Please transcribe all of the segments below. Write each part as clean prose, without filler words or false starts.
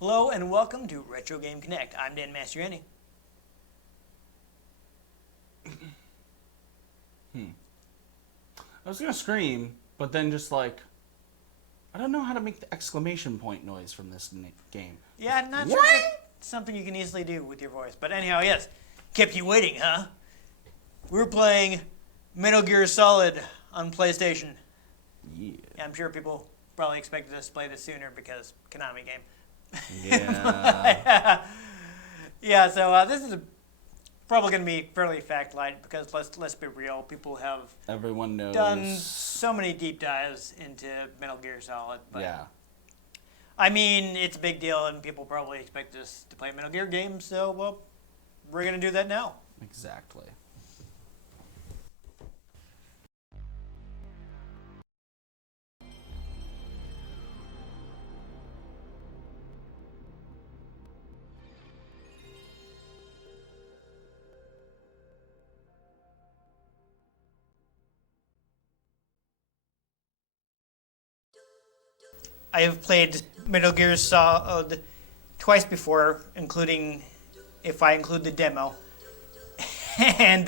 Hello and welcome to Retro Game Connect. I'm Dan Mastriani. I was gonna scream, but then just like, I don't know how to make the exclamation point noise from this game. Yeah, I'm not sure if it's something you can easily do with your voice. But anyhow, yes. Kept you waiting, huh? We're playing Metal Gear Solid on PlayStation. Yeah. I'm sure people probably expected us to play this sooner because Konami game. Yeah. Yeah, so this is probably going to be fairly fact-light because let's be real, people have Everyone knows. done so many deep dives into Metal Gear Solid. But Yeah. I mean, it's a big deal, and people probably expect us to play Metal Gear games, so, well, we're going to do that now. Exactly. I have played Metal Gear Solid twice before, including, if I include the demo, and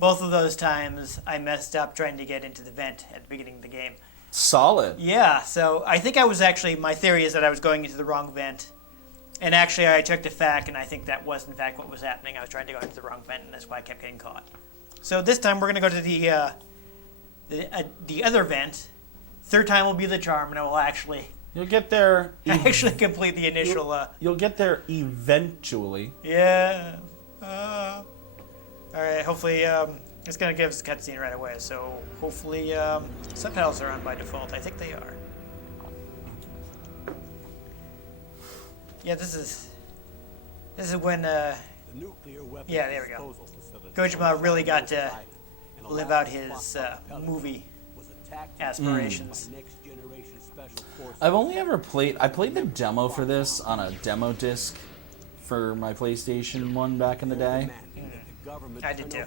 both of those times I messed up trying to get into the vent at the beginning of the game. Solid. Yeah, so I think my theory is that I was going into the wrong vent. And actually I checked a fact, and I think that was in fact what was happening. I was trying to go into the wrong vent, and that's why I kept getting caught. So this time we're going to go to the other vent. Third time will be the charm, and I will actually You'll get there. complete the initial... You'll get there eventually. Yeah. Alright, hopefully it's going to give us a cutscene right away, so hopefully subtitles are on by default. I think they are. Yeah, this is when yeah, there we go. Kojima really got to live out his movie aspirations. I've only ever played. I played the demo for this on a demo disc for my PlayStation 1 back in the day. I did too.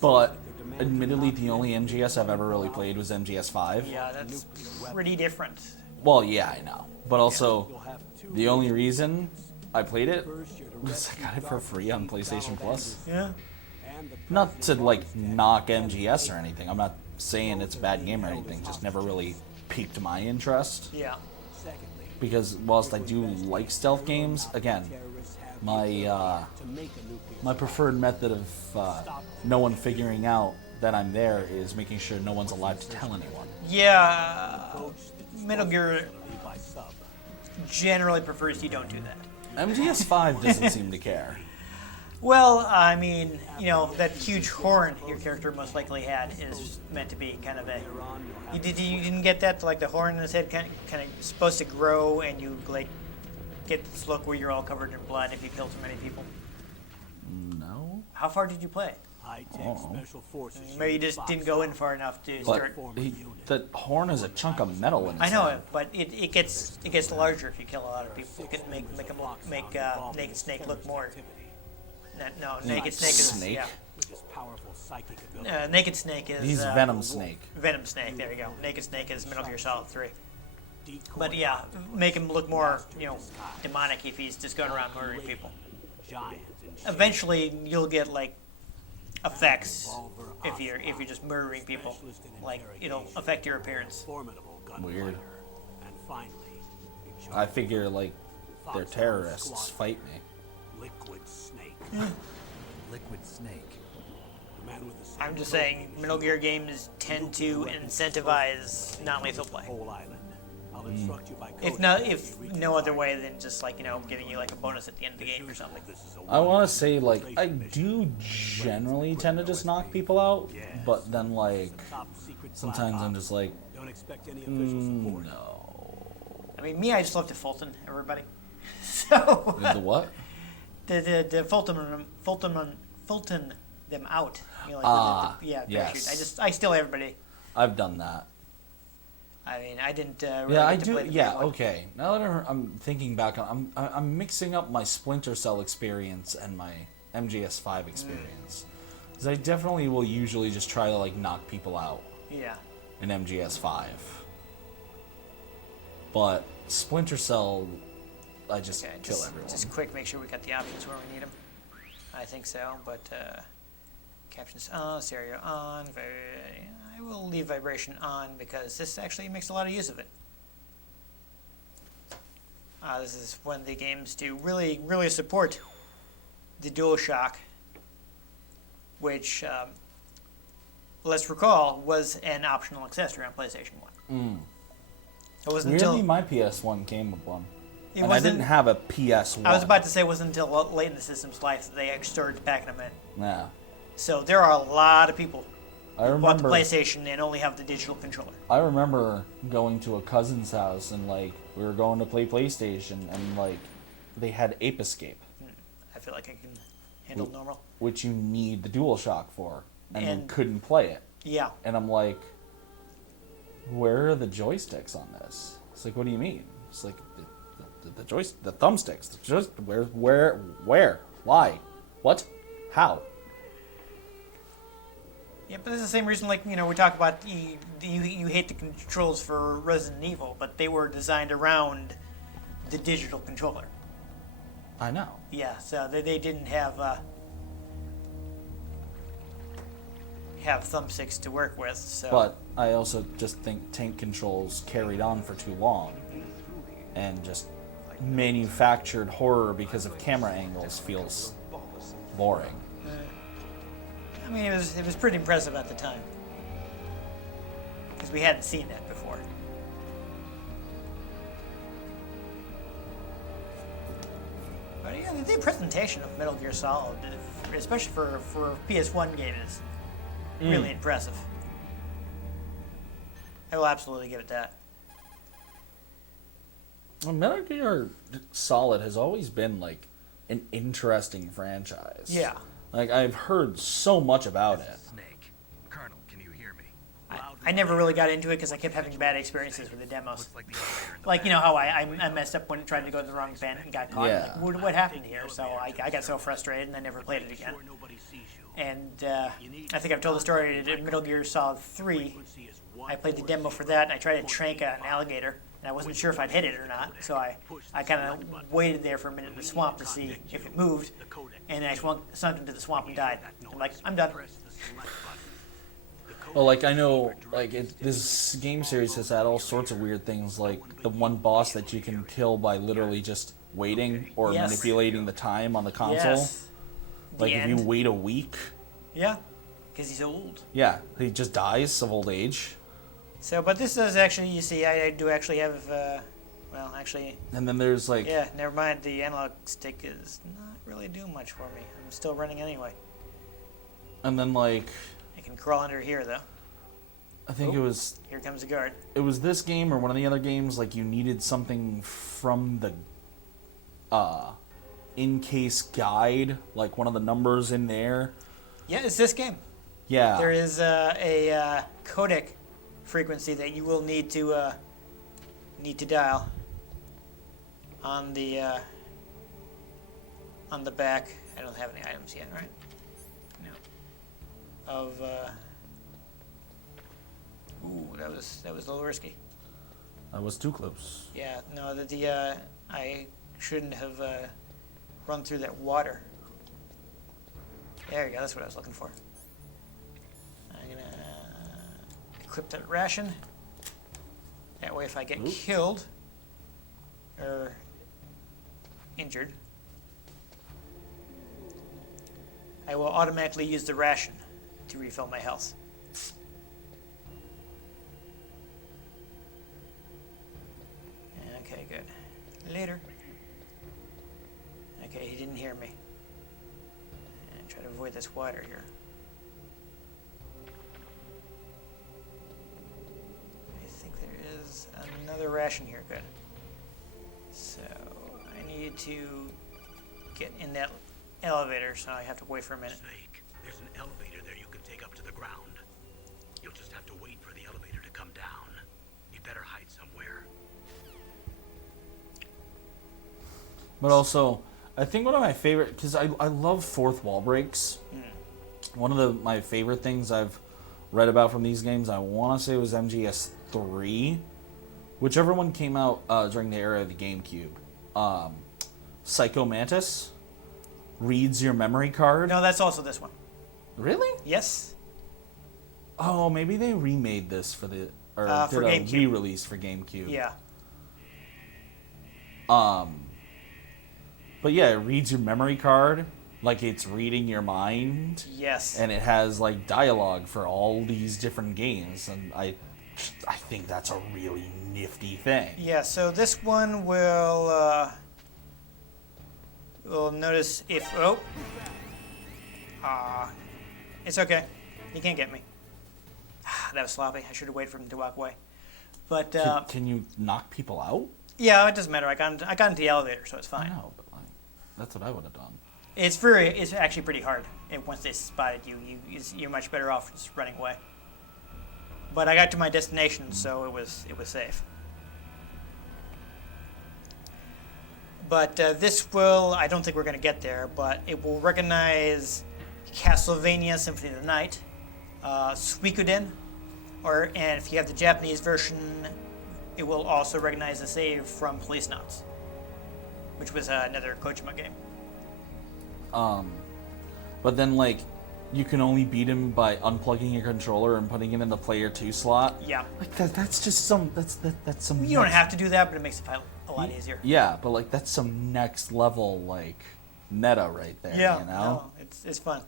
But admittedly, the only MGS I've ever really played was MGS 5. Yeah, that's pretty different. Well, yeah, I know. But also, the only reason I played it was I got it for free on PlayStation Plus. Yeah. Not to, like, knock MGS or anything. I'm not saying it's a bad game or anything. Just never really piqued my interest. Yeah. Because whilst I do like stealth games, again, my preferred method of no one figuring out that I'm there is making sure no one's alive to tell anyone. Yeah. Metal Gear generally prefers you don't do that. MGS 5 doesn't seem to care. Well, I mean, you know, that huge horn your character most likely had is meant to be kind of a... You didn't get that? Like the horn in his head kind of supposed to grow, and you like get this look where you're all covered in blood if you kill too many people? No. How far did you play? Maybe you just didn't go in far enough to start... The horn is a chunk of metal in his I know head. it, but it gets larger if you kill a lot of people. You can make Naked Snake look more... No, Naked Snake is... Snake? Yeah. Naked Snake is... He's Venom Snake. Venom Snake, there you go. Naked Snake is Metal Gear Solid 3. But yeah, make him look more, you know, demonic if he's just going around murdering people. Eventually, you'll get, like, effects if you're just murdering people. Like, it'll affect your appearance. Weird. I figure, like, they're terrorists. Fight me. Liquid Snake. Liquid Snake. I'm just saying, Metal Gear games tend to incentivize non-lethal play. If no other way than just like, you know, giving you like a bonus at the end of the game or something. I want to say, like, I do generally tend to just knock people out, but then, like, sometimes I'm just like, no. I mean, me, I just love to Fulton everybody. So The what? the Fulton them out. You know, like yeah, yes. I steal everybody. I've done that. I mean, I didn't really Yeah, I get to do. play the Yeah, big one. okay. Now that I'm thinking back, I'm mixing up my Splinter Cell experience and my MGS5 experience. Because I definitely will usually just try to, like, knock people out Yeah. in MGS5. But Splinter Cell, I just Okay, kill everyone. just quick, make sure we got the options where we need them. I think so, but captions on, stereo on. I will leave vibration on because this actually makes a lot of use of it. This is one of the games to really support the DualShock, which, let's recall, was an optional accessory on PlayStation 1. It wasn't Weirdly, until my PS1 came with one. it And I wasn't. didn't have a PS1. I was about to say it wasn't until late in the system's life that they started packing them in. Yeah. So there are a lot of people I who bought the remember, PlayStation and only have the digital controller. I remember going to a cousin's house and, like, we were going to play PlayStation and, like, they had Ape Escape, I feel like I can handle normal. which you need the DualShock for, and you And- couldn't play it. Yeah. And I'm like, where are the joysticks on this? It's like, what do you mean? It's like, the thumbsticks. Where? Why? What? How? Yeah, but it's the same reason, like, we talk about you hate the controls for Resident Evil, but they were designed around the digital controller. I know. Yeah, so they didn't have thumbsticks to work with. So. But I also just think tank controls carried on for too long, and just manufactured horror because of camera angles feels boring. I mean, it was pretty impressive at the time because we hadn't seen that before. But yeah, the presentation of Metal Gear Solid, especially for a PS1 game, is really impressive. I will absolutely give it that. Well, Metal Gear Solid has always been like an interesting franchise. Yeah. Like, I've heard so much about it. Snake. Colonel, can you hear me? I never really got into it because I kept having bad experiences with the demos. Looks like the elevator in the Like, how I messed up when trying to go to the wrong vent and got caught. Yeah. Like, what happened here? So I got so frustrated and I never played it again. And I think I've told the story in Metal Gear Solid 3. I played the demo for that and I tried to trank an alligator. And I wasn't sure if I'd hit it or not. So I kind of waited there for a minute in the swamp to see if it moved. And I sunk into the swamp and died. I'm like, I'm done. Well, like, I know, like, this game series has had all sorts of weird things, like the one boss that you can kill by literally just waiting or Yes. manipulating the time on the console. Yes. Like, The if you end. wait a week, Yeah. Because he's old. yeah, he just dies of old age. So, but this does actually, you see, I do actually have, well, actually, And then there's, like, yeah, never mind. The analog stick is not really doing much for me. I'm still running anyway. and then, like, I can crawl under here, though. I think Oh. it Here comes the guard. was this game or one of the other games, like, you needed something from the in-case guide, like one of the numbers in there. Yeah, it's this game. Yeah. There is a codec frequency that you will need to dial on the back. I don't have any items yet, right? No. Of ooh, that was a little risky. That was too close. Yeah, no, I shouldn't have run through that water. There you go. That's what I was looking for. I'm gonna equip that ration. That way, if I get killed or injured, I will automatically use the ration to refill my health. Okay, good. Later. Okay, he didn't hear me. And try to avoid this water here. I think there is another ration here. Good. So I need to get in that elevator, so I have to wait for a minute. Snake, there's an elevator there you can take up to the ground. You'll just have to wait for the elevator to come down. You better hide somewhere. But also, I think one of my favorite, because I love fourth wall breaks, one of my favorite things I've read about from these games, I want to say it was MGS3, whichever one came out during the era of the GameCube. Psycho Mantis reads your memory card. No, that's also this one. Really? Yes. Oh, maybe they remade this for the or did for a GameCube. re-release for GameCube. Yeah. But yeah, it reads your memory card like it's reading your mind. Yes. And it has like dialogue for all these different games, and I think that's a really nifty thing. Yeah, so this one will notice if it's okay. He can't get me. That was sloppy. I should have waited for him to walk away. But Can you knock people out? yeah, it doesn't matter. I got into the elevator, so it's I fine. know, but like, that's what I would have done. It's actually pretty hard. And once they spotted you, you're much better off just running away. But I got to my destination, so it was safe. But this will, I don't think we're going to get there, but it will recognize Castlevania Symphony of the Night, Suikoden, and if you have the Japanese version, it will also recognize the save from Police Notes, which was another Kojima game. But then like, you can only beat him by unplugging your controller and putting it in the player 2 slot. Yeah. Like that's just some that's some. You don't have to do that, but it makes the fight a lot easier. Yeah, but like that's some next level like meta right there. Yeah, you know? no, it's fun.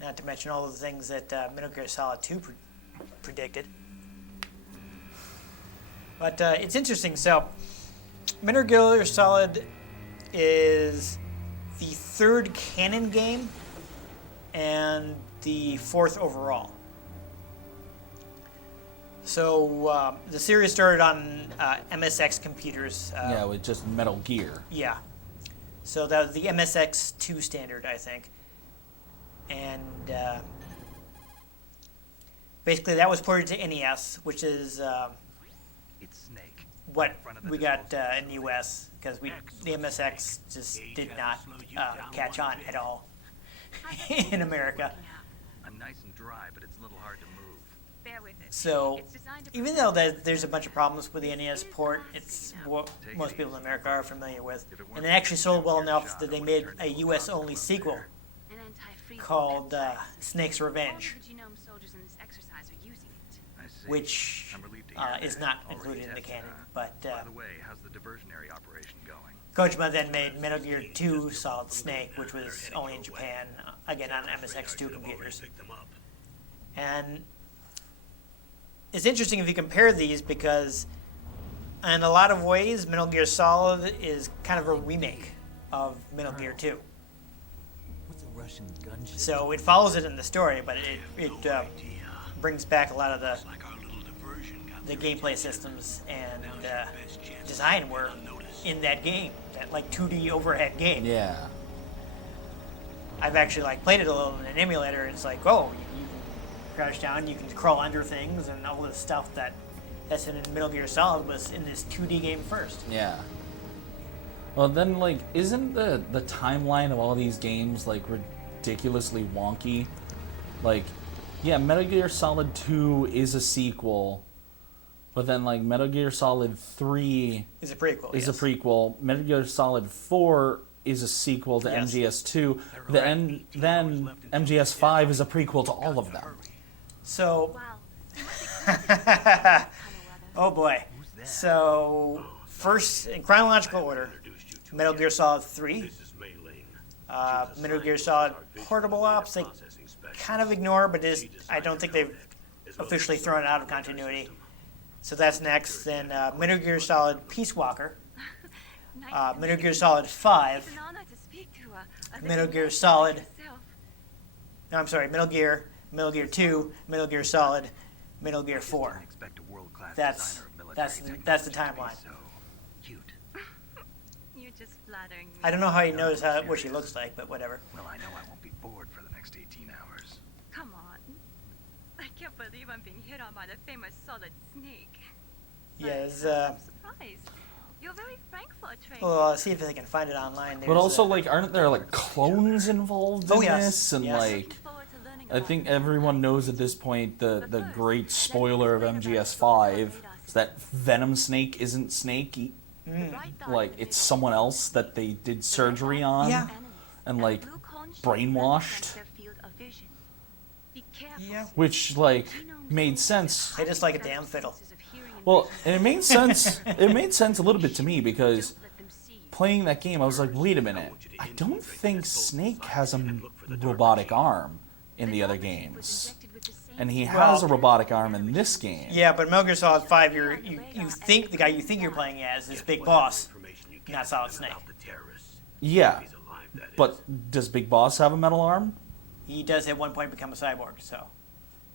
Not to mention all the things that Metal Gear Solid 2 predicted. But it's interesting. So, Metal Gear Solid is the third canon game and the fourth overall. So the series started on MSX computers. Yeah, with just Metal Gear. Yeah. So that was the MSX2 standard, I think. And basically that was ported to NES, which is It's Snake. what we got in the US, because the MSX just did not catch on at all in America. I'm nice and dry, but it's a little hard to move. Bear with it. So even though there's a bunch of problems with the NES port, it's what most people in America are familiar with. And it actually sold well enough that they made a US-only sequel An anti-freeze called device. Snake's Revenge, All of the genome soldiers in this exercise are using it. I see. which I'm relieved to hear is that. not Already included in the tested, canon. huh? But By the way, how's the diversionary operation going? Kojima then made Metal Gear 2 Solid Snake, which was only in Japan, again on MSX2 computers. And it's interesting if you compare these because in a lot of ways, Metal Gear Solid is kind of a remake of Metal Gear 2. What's a Russian gunship? So it follows it in the story, but it brings back a lot of the gameplay systems and design were in that game, that like 2D overhead game. Yeah. I've actually like played it a little in an emulator. It's like, oh, you can crouch down, you can crawl under things, and all this stuff that's in Metal Gear Solid was in this 2D game first. Yeah. Well, then, like, isn't the timeline of all these games, like, ridiculously wonky? Like, yeah, Metal Gear Solid 2 is a sequel, but then, like, Metal Gear Solid 3 Is a prequel. is yes. a prequel. Metal Gear Solid 4 is a sequel to Yes. MGS2. Then MGS5 is a prequel to all of them. So, Wow. oh boy. So, first, in chronological order, Metal Gear Solid 3, Metal Gear Solid Portable Ops, they kind of ignore, but I don't think they've officially thrown it out of continuity. So that's next. Then Metal Gear Solid Peace Walker, Metal Gear Solid 5, It's an honor to speak to a Metal Gear Solid, yourself. no, I'm sorry, Metal Gear 2, Metal Gear Solid, Metal Gear 4. Expect a world-class That's designer of military that's the technology to be timeline. So cute. You're just flattering me. I don't know how he knows what she looks like, but whatever. Well, I know I won't be bored for the next 18 hours. Come on. I can't believe I'm being hit on by the famous Solid Snake. Yes. I'm surprised. You're very frank for a trader. Well, I'll see if I can find it online. But also, There's, like, aren't there like clones involved in Oh, yes. this? And Yes. like, I think everyone knows at this point the great spoiler of MGS5 is that Venom Snake isn't Snake. Like, it's someone else that they did surgery on. Yeah. And like brainwashed. Yeah. Which like made sense. They just like a damn fiddle. Well, and it made sense. It made sense a little bit to me because playing that game, I was like, wait a minute. I don't think Snake has a robotic arm in the other games, and he has a robotic arm in this game. Yeah, but Metal Gear Solid 5, you think the guy you think you're playing as is Big Boss, not Solid Snake. Yeah, but does Big Boss have a metal arm? He does at one point become a cyborg, so.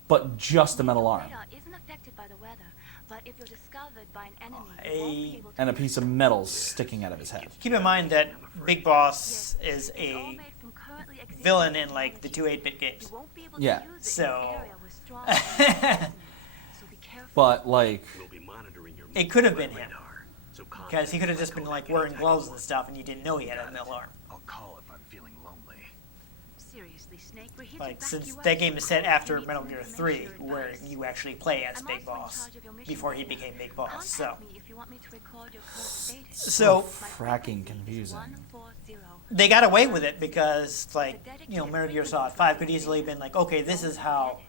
But just a metal arm Isn't affected by the weather, but if you're discovered by an enemy, you A- won't be able to and a piece of metal sticking out of his head. Keep in mind that Big Boss is It's all a made from currently existing villain in like the two 8-bit technology. games. You won't be able Yeah. to use it in an So- area with strong poisons. So be careful. But like, We'll be monitoring your It could have been him, radar, so because he could have just been like wearing gloves and stuff, and you didn't know he had a metal arm. I'll call if I'm feeling lonely. Seriously, Snake, we're here Like, to back since you up. that game is set You after need Metal some Gear information 3, or where advice. you actually play as I'm Big also in Boss charge of your mission before he data. became Big Boss. So, Contact me if you want me to record your current status. so fracking confusing. 140. they got away with it because, like, you know, Metal Gear Solid 5 could easily have been like, okay, this is how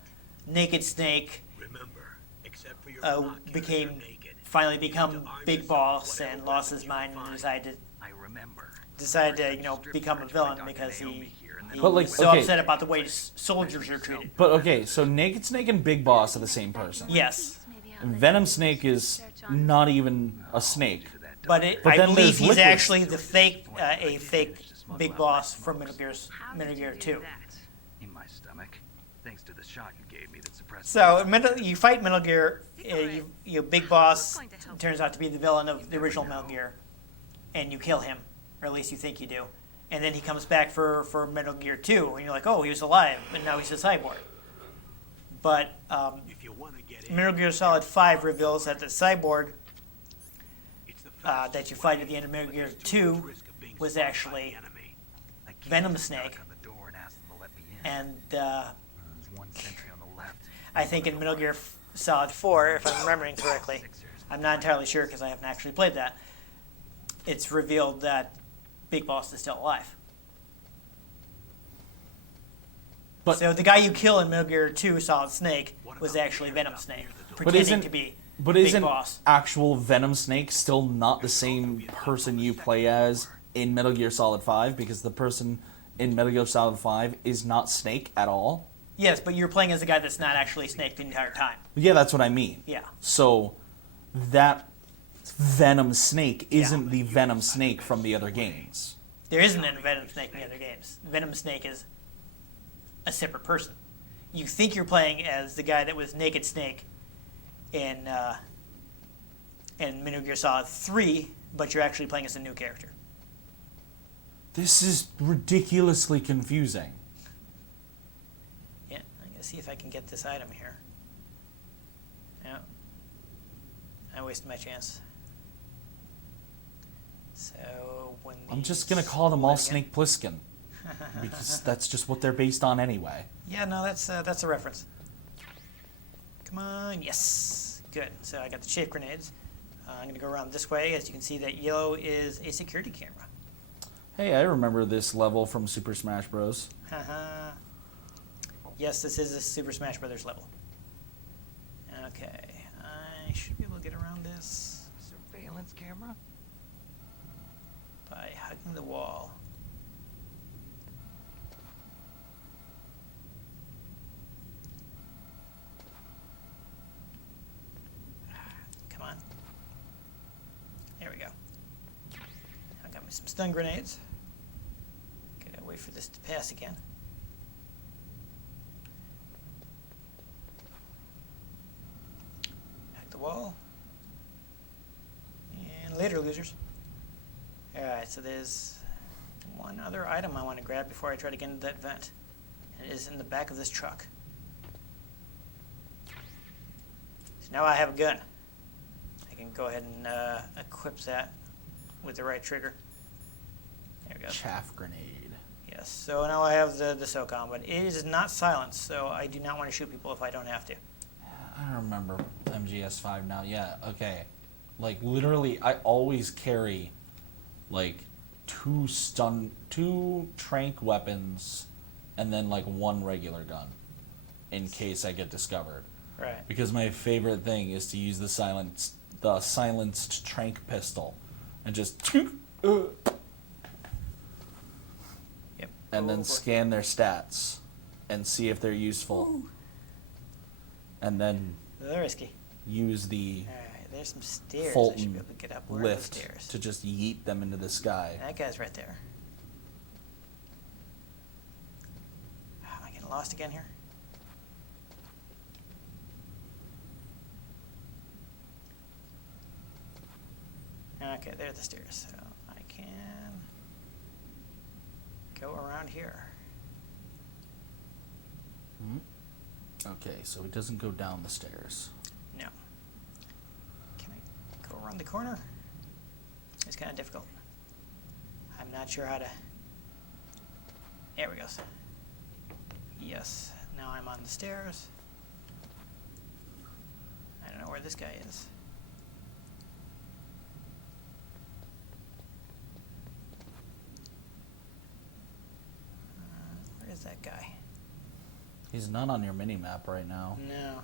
Naked Snake remember, except for your became finally become Big Boss and lost his mind and decided I remember. to you know become a villain because he But, like, was so okay. upset about the way soldiers are treated. but okay, so Naked Snake and Big Boss are the same person. Yes, And Venom Snake is not even a snake. but But I then believe there's he's Liquid. actually the fake a fake Big Boss from Metal Gear 2. In my stomach. Thanks to the shot you gave me that suppressed So you fight Metal Gear, you Big Boss turns out to be the villain of the original Metal Gear, and you kill him, or at least you think you do. And then he comes back for Metal Gear 2, and you're like, oh, he was alive, but now he's a cyborg. But If you want to get in, Metal Gear Solid 5 reveals that the cyborg it's the that you fight at the end of Metal Gear 2 risk of being was spotted by actually the enemy. I can't Venom just knock Snake. on the door and ask them to let me in. and There's one sentry on the left. I think in Metal Gear Solid 4, if I'm remembering correctly, I'm not entirely sure because I haven't actually played that, it's revealed that Big Boss is still alive. But- So the guy you kill in Metal Gear 2 Solid Snake was actually Venom Snake, pretending isn't- to be But Big isn't Boss. actual Venom Snake still not the same person you play as in Metal Gear Solid 5? Because the person in Metal Gear Solid 5 is not Snake at all? Yes, but you're playing as a guy that's not actually Snake the entire time. Yeah, that's what I mean. Yeah. So that Venom Snake isn't the Venom Snake from the other games. There isn't a Venom Snake in the other games. Venom Snake is a separate person. You think you're playing as the guy that was Naked Snake in Metal Gear Solid 3, but you're actually playing as a new character. This is ridiculously confusing. Yeah, I'm gonna see if I can get this item here. Yeah, I wasted my chance. So when I'm just these gonna call them all load again- Snake Plissken. Because that's just what they're based on anyway. Yeah, no, that's a reference. Come on, yes, good. So I got the chafe grenades. I'm gonna go around this way. As you can see, that yellow is a security camera. Hey, I remember this level from Super Smash Bros. Haha. Yes, this is a Super Smash Brothers level. Okay, I should be able to get around this Surveillance camera? by hugging the wall. Come on. There we go. I got me some stun grenades. Gotta wait for this to pass again. Hack the wall. And later, losers. Alright, so there's one other item I want to grab before I try to get into that vent. And it is in the back of this truck. So now I have a gun. I can go ahead and equip that with the right trigger. There we go. Chaff grenade. Yes, so now I have the SOCOM, but it is not silenced, so I do not want to shoot people if I don't have to. I don't remember MGS5 now. Yeah, okay. Like, literally, I always carry, like, two trank weapons and then, like, one regular gun in case I get discovered. Right. Because my favorite thing is to use the silenced trank pistol and just... Yep. And then scan their stats and see if they're useful. Ooh. And then They're risky. use the Alright, there's some stairs I should Fulton be able to get up. Where are the lift stairs? to just yeet them into the sky. That guy's right there. Am I getting lost again here? Okay, there are the stairs. So I can go around here. Okay, so he doesn't go down the stairs. No. Can I go around the corner? It's kind of difficult. I'm not sure how to... There we go. Yes. Now I'm on the stairs. I don't know where this guy is. Where is that guy? He's not on your mini-map right now. No.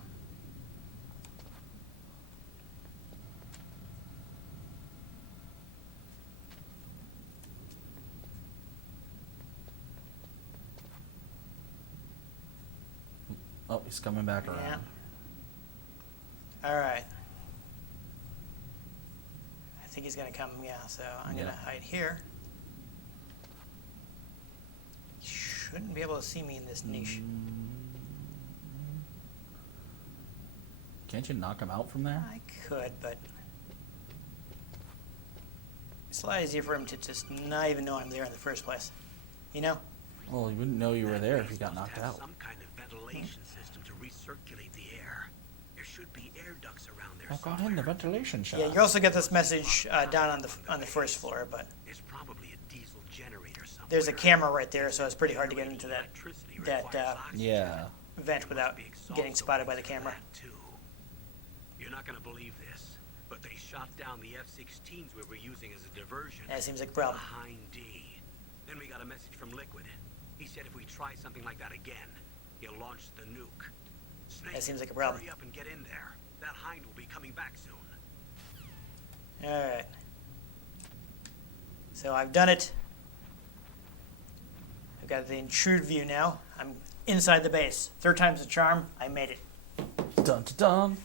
Oh, he's coming back around. Yeah. Alright. I think he's gonna come, yeah, so I'm gonna hide here. He shouldn't be able to see me in this niche. Can't you knock him out from there? I could, but it's a lot easier for him to just not even know I'm there in the first place. You know? Well, he wouldn't know you were there if he got knocked out. Some kind of ventilation system to recirculate the air. There should be air ducts around there. I got in the ventilation shaft. Yeah, you also get this message down on the first floor, but There's probably a diesel generator somewhere. there's a camera right there, so it's pretty hard to get into that Yeah. vent without getting spotted by the camera. You're not gonna believe this, but they shot down the F-16s we were using as a diversion. That seems like a problem. Behind D. Then we got a message from Liquid. He said if we try something like that again, he'll launch the nuke. Snake, That seems like a problem. hurry up and get in there. That hind will be coming back soon. Alright. So I've done it. I've got the intrude view now. I'm inside the base. Third time's the charm. I made it. Dun dun dun.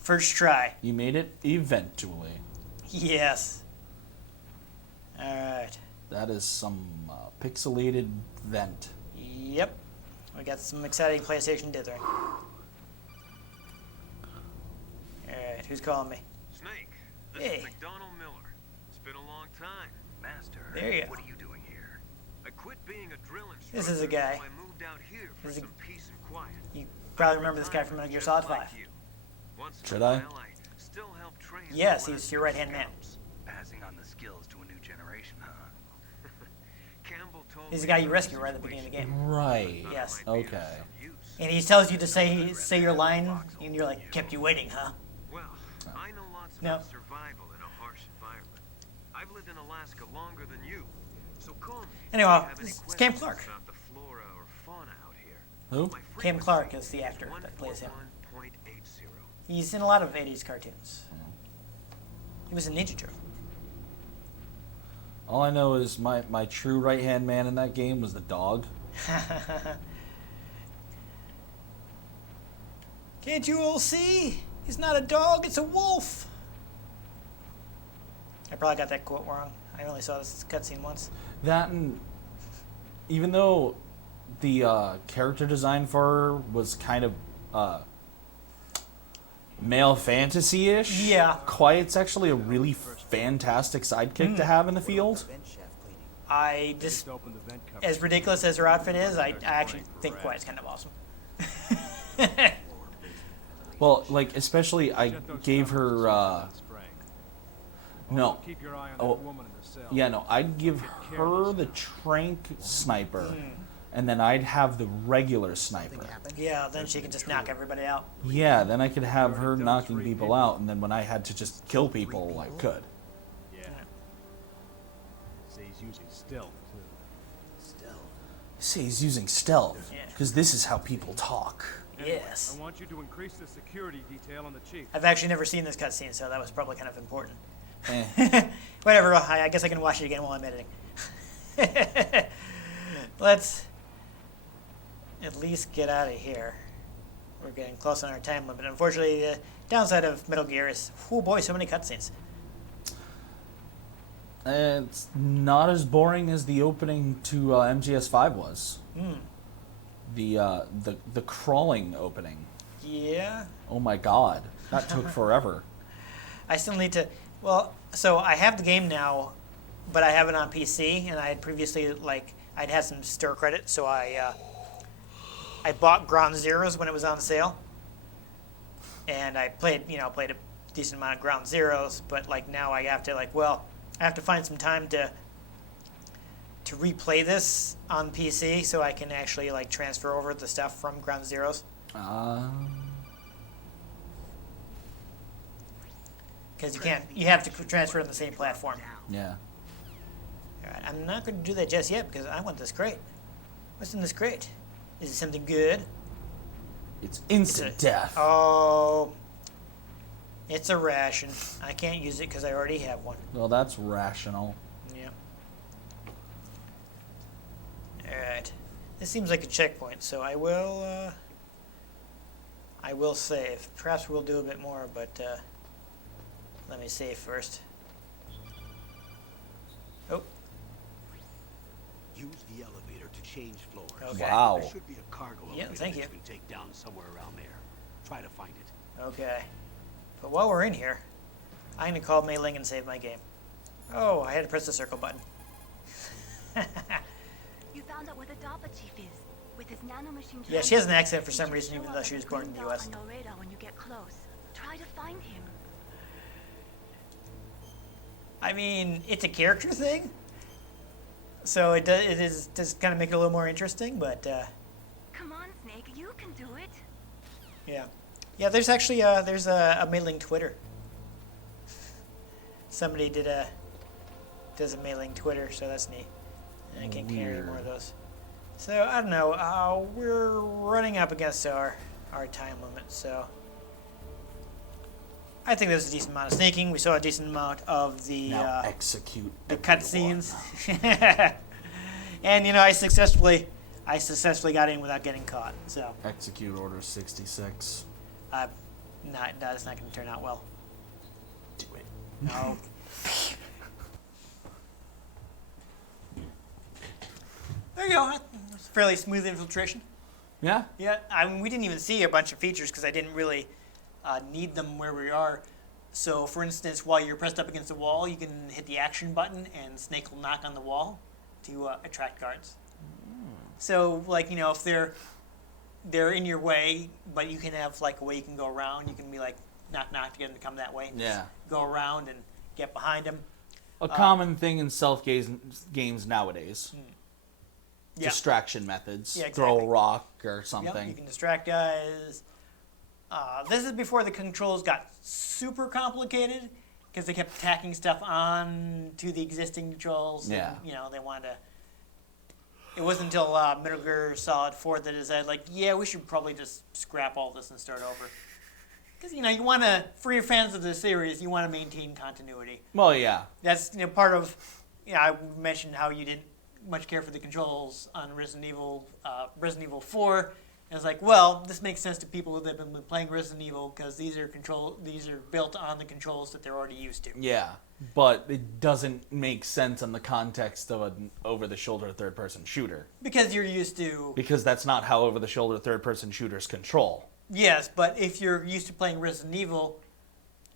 First try. You made it eventually. Yes. Alright. That is some pixelated vent. Yep. We got some exciting PlayStation dithering. Alright, who's calling me? Snake, this Hey. is McDonald Miller. It's been a long time. Master, There you go. what are you doing here? I quit being a drill instructor. This is a guy. So I moved out here for This is a- some peace and quiet. You probably remember this guy from Metal Gear Solid 5. Like you. Once in Should a I? while, still help train Yes, the he's last your right-hand man. scouts. Passing on the skills to a new generation, huh? Campbell told He's the me guy you about rescue the right at the beginning of the situation. game. Right. Yes. Might be of Okay. some use. And he tells you to say your line, and you're like, kept you waiting, huh? Well, I know lots No. about survival in a harsh environment. I've lived in Alaska longer than you. So call me. Anyway, if you have any it's Cam questions Clark. about the flora or fauna out here. Who? My Cam frequency Clark is the actor that plays him. 141.80. He's in a lot of 80s cartoons. He was a Ninja Turtle. All I know is my true right-hand man in that game was the dog. Can't you all see? He's not a dog, it's a wolf. I probably got that quote wrong. I only saw this cutscene once. That and even though the character design for her was kind of male fantasy-ish, Yeah. Quiet's actually a really fantastic sidekick to have in the field. I just, as ridiculous as her outfit is, I actually think Quiet's kind of awesome. Well, like, especially I gave her No. Keep your eye on Oh, that woman in the cell. Yeah, no, I'd give her the trank sniper, and then I'd have the regular sniper. Yeah, then she can just knock everybody out. Yeah, then I could have her knocking people out, and then when I had to just kill people, I could. Yeah. Say he's using stealth, too. Say he's using stealth, Yeah. because this is how people talk. Yes. I want you to increase the security detail on the chief. I've actually never seen this cutscene, so that was probably kind of important. Eh. Whatever, I guess I can watch it again while I'm editing. Let's at least get out of here. We're getting close on our time limit. Unfortunately, the downside of Metal Gear is, oh boy, so many cutscenes. It's not as boring as the opening to MGS5 was. The crawling opening. Yeah. Oh my god, that took forever. I still need to. Well, so I have the game now, but I have it on PC, and I had previously I'd had some store credit, so I bought Ground Zeroes when it was on sale, and I played a decent amount of Ground Zeroes, but now I have to I have to find some time to replay this on PC so I can actually transfer over the stuff from Ground Zeroes. Because you have to transfer on the same platform. Yeah. Alright, I'm not going to do that just yet because I want this crate. What's in this crate? Is it something good? It's instant death. Oh, it's a ration. I can't use it because I already have one. Well, that's rational. Yeah. Alright. This seems like a checkpoint, so I will save. Perhaps we'll do a bit more, but let me save first. Oh. Use the elevator to change floors. Okay. Wow. There should be a cargo Yeah, elevator thank that you. can take down somewhere around there. Try to find it. Okay. But while we're in here, I'm going to call Mei Ling and save my game. Oh, I had to press the circle button. You found out where the DARPA chief is. With his nanomachine. Yeah, she has an accent for some reason, even though she was born in the US. On your radar when you get close. Try to find him. I mean, it's a character thing, so it does kind of make it a little more interesting, but Come on, Snake, you can do it. yeah. There's actually there's a Mei Ling Twitter. Somebody does a Mei Ling Twitter, so that's neat. And I can carry more of those. So I don't know. We're running up against our time limit, so I think there's a decent amount of sneaking. We saw a decent amount of the Now execute the everyone. cutscenes. And I successfully got in without getting caught. So Execute Order 66. that's not going to turn out well. Do it. No. There you go. It's fairly smooth infiltration. Yeah. Yeah, I mean, we didn't even see a bunch of features because I didn't really need them where we are. So, for instance, while you're pressed up against the wall, you can hit the action button and Snake will knock on the wall to attract guards. So, if they're in your way, but you can have a way you can go around. You can be knock knock to get them to come that way. And Yeah. Go around and get behind them. A common thing in stealth games nowadays. Yeah. Distraction methods. Yeah, Throw a exactly. rock or Yep, something. you can distract guys. This is before the controls got super complicated because they kept tacking stuff on to the existing controls. Yeah. And, they wanted to. It wasn't until Metal Gear Solid 4 that it said, we should probably just scrap all this and start over. Because, you want to, for your fans of the series, you want to maintain continuity. Well, yeah. That's part of, I mentioned how you didn't much care for the controls on Resident Evil 4. And it's this makes sense to people that have been playing Resident Evil because these are built on the controls that they're already used to. Yeah, but it doesn't make sense in the context of an over-the-shoulder third-person shooter. Because you're used to... Because that's not how over-the-shoulder third-person shooters control. Yes, but if you're used to playing Resident Evil,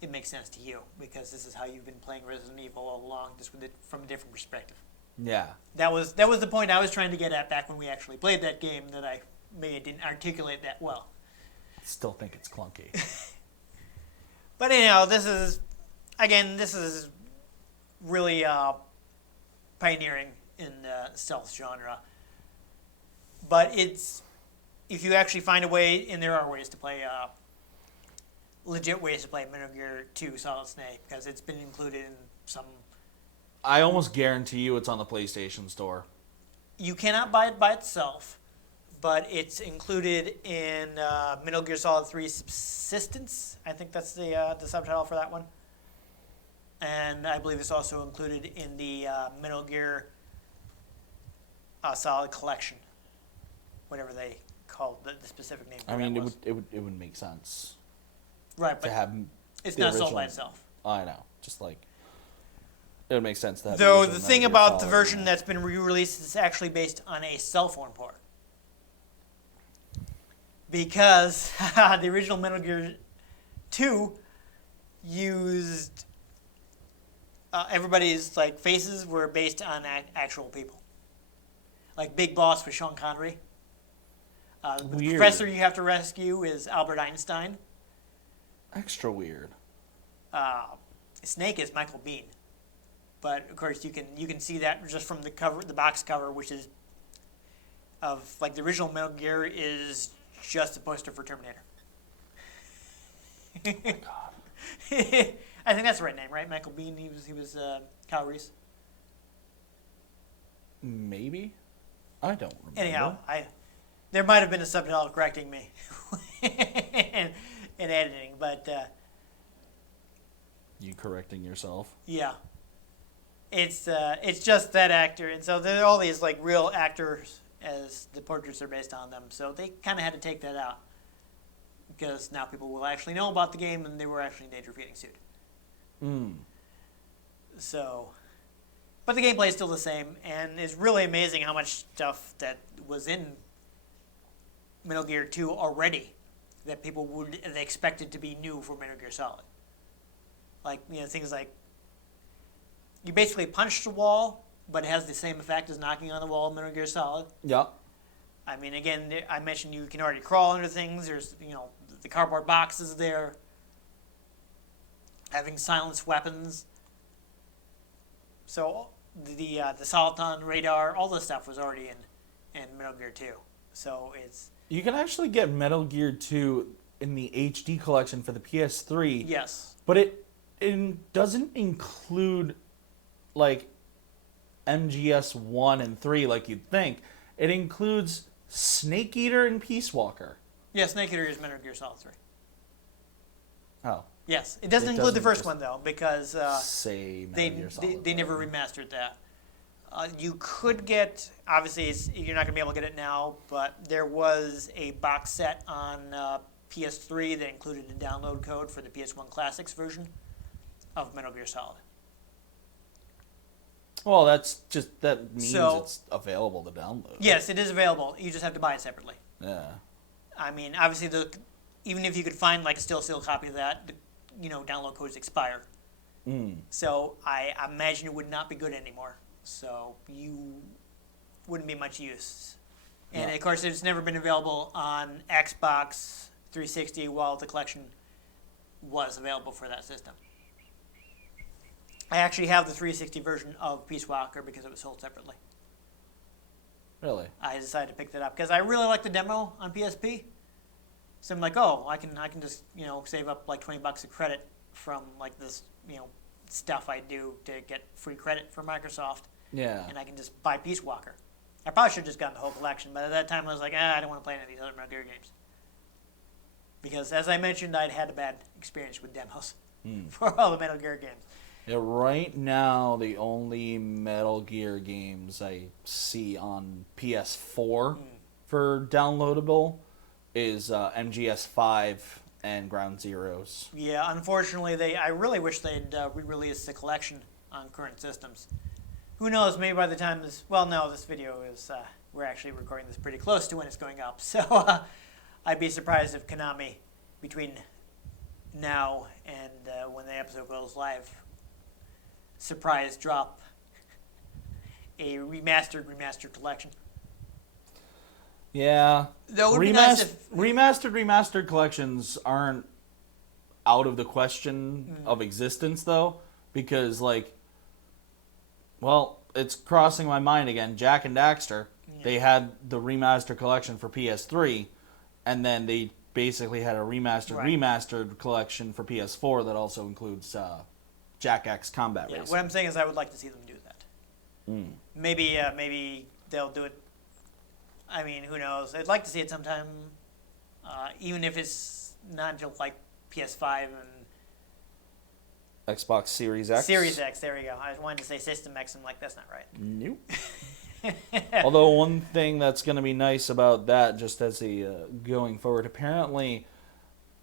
it makes sense to you because this is how you've been playing Resident Evil all along, just from a different perspective. Yeah. That was the point I was trying to get at back when we actually played that game that I maybe didn't articulate that well. Still think it's clunky. But this is really pioneering in the stealth genre. But it's, if you actually find a way, and there are ways to play, legit ways to play Metal Gear 2 Solid Snake, because it's been included in some... I almost guarantee you it's on the PlayStation Store. You cannot buy it by itself, but it's included in Metal Gear Solid 3 Subsistence. I think that's the subtitle for that one. And I believe it's also included in the Metal Gear Solid Collection, whatever they call the specific name. I mean, it would make sense. Right, to but have it's the not sold original. by itself. I know, just like it would make sense to have. Though original the Metal thing Gear about the Solid version in there. that's been re-released is actually based on a cell phone port. Because the original Metal Gear 2 used everybody's like faces were based on actual people. Like Big Boss was Sean Connery. The Weird. professor you have to rescue is Albert Einstein. Extra weird. Snake is Michael Biehn. But of course you can see that just from the cover, the box cover, which is of like the original Metal Gear is just a poster for Terminator. Oh my God. I think that's the right name, right? Michael Biehn. He was Kyle Reese. Maybe. I don't remember. Anyhow, there might have been a subtitle correcting me in editing, but You correcting yourself? yeah, it's just that actor, and so there are all these like real actors as the portraits are based on them. So they kind of had to take that out because now people will actually know about the game and they were actually in danger of getting sued. So, but the gameplay is still the same, and it's really amazing how much stuff that was in Metal Gear 2 already that people would have expected to be new for Metal Gear Solid. Like, things like you basically punch the wall, but it has the same effect as knocking on the wall in Metal Gear Solid. Yeah. I mean, again, I mentioned you can already crawl under things. There's, the cardboard boxes there. Having silenced weapons. So the Soliton radar, all this stuff was already in Metal Gear 2. So it's... You can actually get Metal Gear 2 in the HD collection for the PS3. Yes. But it doesn't include, like, MGS 1 and 3 like you'd think. It includes Snake Eater and Peace Walker. Yeah, Snake Eater is Metal Gear Solid 3. Oh. Yes. It doesn't include the first one, though, because Say Metal they Gear Solid. they never remastered that. You could get, obviously, you're not going to be able to get it now, but there was a box set on PS3 that included a download code for the PS1 Classics version of Metal Gear Solid. Well, that means So- it's available to download. Yes, it is available. You just have to buy it separately. Yeah. I mean, obviously, even if you could find like a still seal copy of that, download codes expire. So I imagine it would not be good anymore. So you wouldn't be much use. And Yeah. of course, it's never been available on Xbox 360 while the collection was available for that system. I actually have the 360 version of Peace Walker because it was sold separately. Really? I decided to pick that up because I really like the demo on PSP. So I'm like, oh, I can just save up like $20 of credit from like this stuff I do to get free credit from Microsoft, Yeah. and I can just buy Peace Walker. I probably should have just gotten the whole collection, but at that time I was like, I don't want to play any of these other Metal Gear games because, as I mentioned, I'd had a bad experience with demos for all the Metal Gear games. Yeah, right now, the only Metal Gear games I see on PS4 for downloadable is MGS5 and Ground Zeroes. Yeah, unfortunately, I really wish they'd re-release the collection on current systems. Who knows, maybe by the time this video is, we're actually recording this pretty close to when it's going up. So I'd be surprised if Konami, between now and when the episode goes live, surprise drop a remastered collection. Yeah. Though it would be nice if... Remastered collections aren't out of the question of existence, though, because, like, Well, it's crossing my mind again. Jak and Daxter, they had the remaster collection for PS3, and then they basically had a remastered collection for PS4 that also includes Jak X Combat Yeah, Racer. what I'm saying is I would like to see them do that. Maybe they'll do it. I mean, who knows? I'd like to see it sometime, even if it's not until like PS5 and Xbox Series X. Series X. There we go. I wanted to say System X. I'm like, that's not right. Nope. Although one thing that's going to be nice about that, just as a going forward, apparently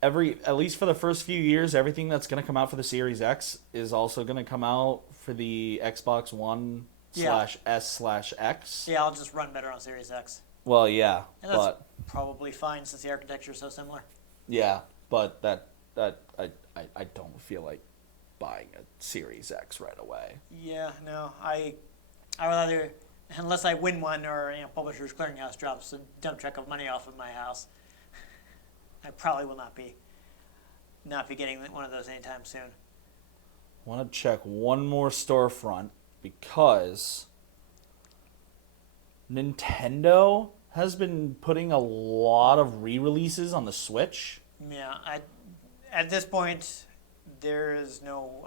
at least for the first few years, everything that's going to come out for the Series X is also going to come out for the Xbox One /S/X. Yeah, I'll just run better on Series X. Well, yeah, And that's but probably fine since the architecture is so similar. yeah, but that I don't feel like buying a Series X right away. Yeah, no, I would either, unless I win one or Publishers Clearinghouse drops a dump truck of money off of my house, I probably will not be getting one of those anytime soon. I want to check one more storefront because Nintendo has been putting a lot of re-releases on the Switch. Yeah, at this point, there's no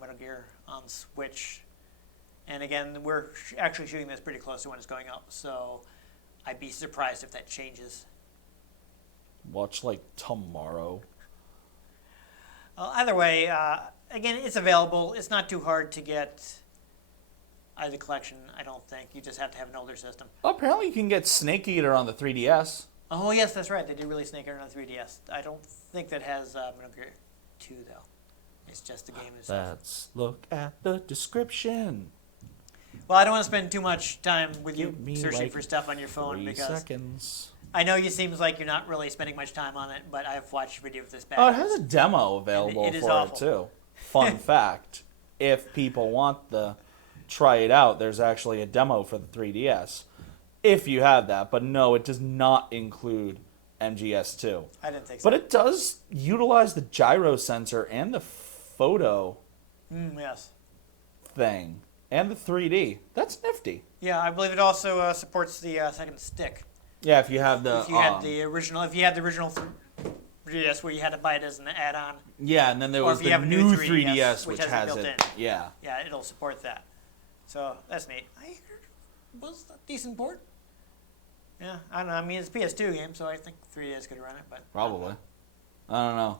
Metal Gear on Switch, and again, we're actually shooting this pretty close to when it's going up, so I'd be surprised if that changes. Watch like tomorrow. Either way, again, it's available. It's not too hard to get the collection, I don't think. You just have to have an older system. Apparently you can get Snake Eater on the 3DS. Oh, yes, that's right. They did release Snake Eater on 3DS. I don't think that has Metal Gear 2, though. It's just the game itself. Let's look at the description. Well, I don't want to spend too much time with you Give me searching like for stuff on your phone 3 because seconds. I know you seems like you're not really spending much time on it, but I've watched a video of this back. Oh, it has a demo available It is for awful. it too. Fun fact: if people want to try it out, there's actually a demo for the 3DS. If you have that, but no, it does not include MGS2. I didn't think so. But it does utilize the gyro sensor and the photo Yes. thing and the 3D. That's nifty. Yeah, I believe it also supports the second stick. Yeah, if you have the If you had the original 3DS where you had to buy it as an add-on, yeah, and then there or was if you the have a new new 3DS, which has has built it. in. Yeah. Yeah, it'll support that. So that's neat. I heard it was a decent port. Yeah, I don't know. I mean, it's a PS2 game, so I think 3DS could run it, but Probably. I don't know.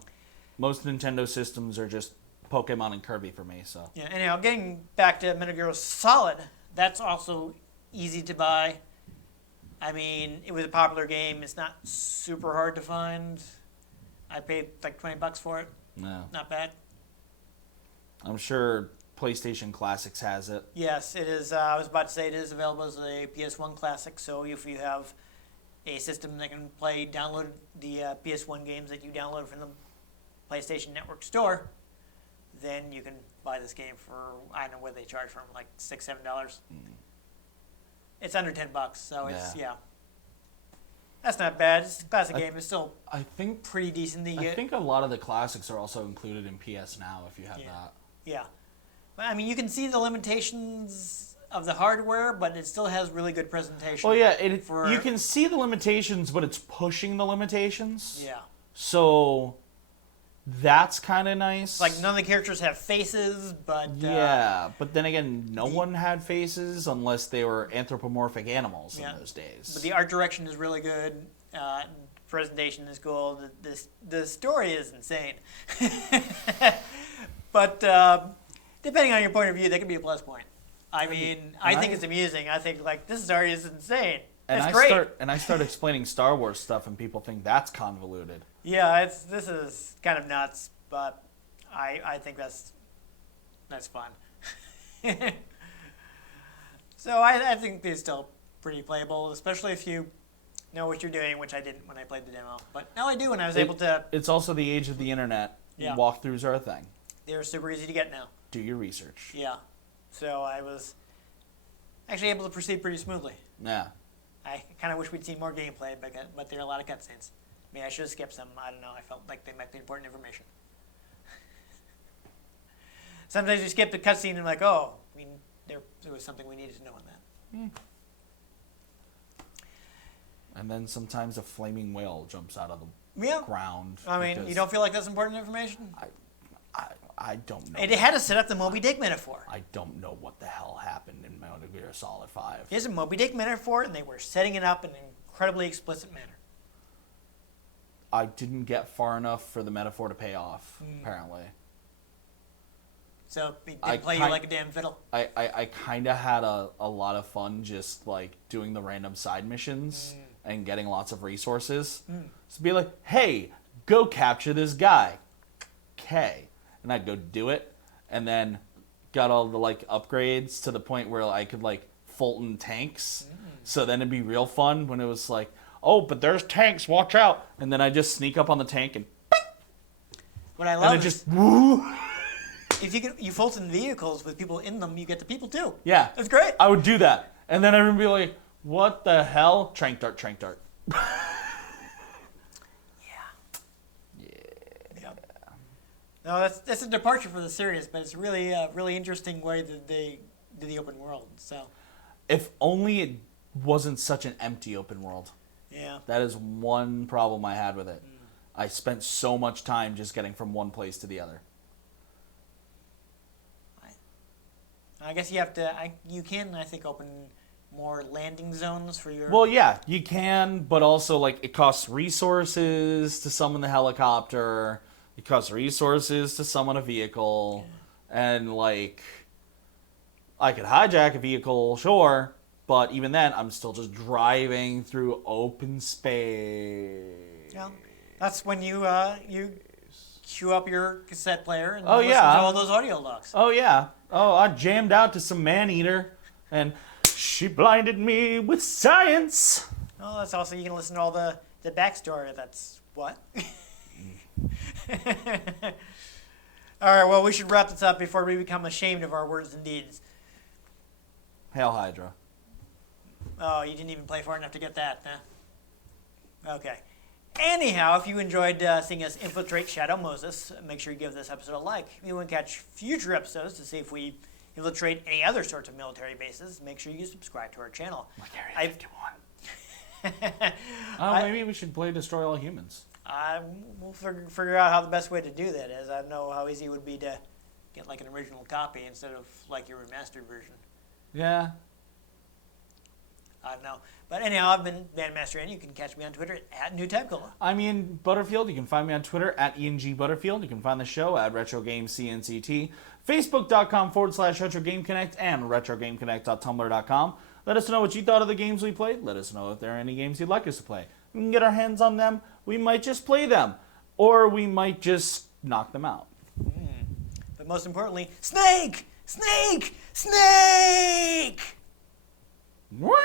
Most Nintendo systems are just Pokemon and Kirby for me, so. yeah. Anyhow, getting back to Metal Gear Solid, that's also easy to buy. I mean, it was a popular game. It's not super hard to find. I paid like $20 for it. No. Not bad. I'm sure PlayStation Classics has it. Yes, it is. I was about to say it is available as a PS1 classic. So if you have a system that can download the PS1 games that you download from the PlayStation Network store, then you can buy this game for, I don't know what they charge for them, like $6, $7. It's under $10, so it's Yeah. That's not bad. It's a classic game. It's still I think pretty decent to I get. think a lot of the classics are also included in PS Now if you have that. Yeah, but I mean, you can see the limitations of the hardware, but it still has really good presentation. Well, yeah, you can see the limitations, but it's pushing the limitations. Yeah. So that's kind of nice. Like none of the characters have faces, but yeah, but then again, no one had faces unless they were anthropomorphic animals Yeah. in those days. But the art direction is really good. Presentation is cool. The story is insane. But depending on your point of view, that could be a plus point. I mean, I think it's amusing. I think like this story is insane. It's great. I start explaining Star Wars stuff, and people think that's convoluted. Yeah, this is kind of nuts, but I think that's fun. So I think they're still pretty playable, especially if you know what you're doing, which I didn't when I played the demo. But now I do, and I was able to. It's also the age of the internet. Yeah. Walkthroughs are a thing. They're super easy to get now. Do your research. Yeah. So I was actually able to proceed pretty smoothly. Yeah. I kind of wish we'd seen more gameplay, but there are a lot of cutscenes. Maybe I should have skipped some. I don't know. I felt like they might be important information. Sometimes you skip the cutscene and like, oh, we there was something we needed to know on that. And then sometimes a flaming whale jumps out of the Yeah. ground. I mean, because you don't feel like that's important information? I don't know. And it had to set up the Moby Dick metaphor. I don't know what the hell happened in Metal Gear Solid 5. Here's a Moby Dick metaphor, and they were setting it up in an incredibly explicit manner. I didn't get far enough for the metaphor to pay off, apparently. So it I didn't play you kind- like a damn fiddle. I kind of had a lot of fun just, like, doing the random side missions and getting lots of resources. So be like, hey, go capture this guy. Okay. And I'd go do it, and then got all the, like, upgrades to the point where I could, like, Fulton tanks. So then it'd be real fun when it was like, oh, but there's tanks, watch out. And then I just sneak up on the tank and What I and love it is just woo. if you Fulton vehicles with people in them, you get the people too. Yeah. That's great. I would do that. And then everyone would be like, what the hell? Trank dart, trank dart. No, that's a departure for the series, but it's really really interesting way that they do the open world. So If only it wasn't such an empty open world. yeah, That is one problem I had with it. I spent so much time just getting from one place to the other. I guess you have to. You can, I think, open more landing zones for your. Well, yeah, you can, but also, like, it costs resources to summon the helicopter. It costs resources to summon a vehicle. And, like, I could hijack a vehicle, sure, but even then, I'm still just driving through open space. Yeah, that's when you queue up your cassette player and Oh, listen yeah. to all those audio logs. Oh, yeah. Oh, I jammed out to some Man-Eater, and she blinded me with science. Oh, that's also you can listen to all the backstory. That's what. All right, well, we should wrap this up before we become ashamed of our words and deeds. Hail Hydra. Oh, you didn't even play far enough to get that, huh? Okay. Anyhow, if you enjoyed seeing us infiltrate Shadow Moses, make sure you give this episode a like. If you want to catch future episodes to see if we infiltrate any other sorts of military bases, make sure you subscribe to our channel. Like Area 51. I- Maybe we should play Destroy All Humans. We'll figure out how the best way to do that is. I know how easy it would be to get like an original copy instead of like your remastered version. Yeah. I don't know. But anyhow, I've been Dan Mastriani. You can catch me on Twitter at NewTypeCola. I'm Ian Butterfield. You can find me on Twitter at IanG Butterfield. You can find the show at RetroGamesCNCT, Facebook.com/RetroGameConnect, and RetroGameConnect.tumblr.com. Let us know what you thought of the games we played. Let us know if there are any games you'd like us to play. We can get our hands on them. We might just play them. Or we might just knock them out. But most importantly, Snake! Snake! Snake! What?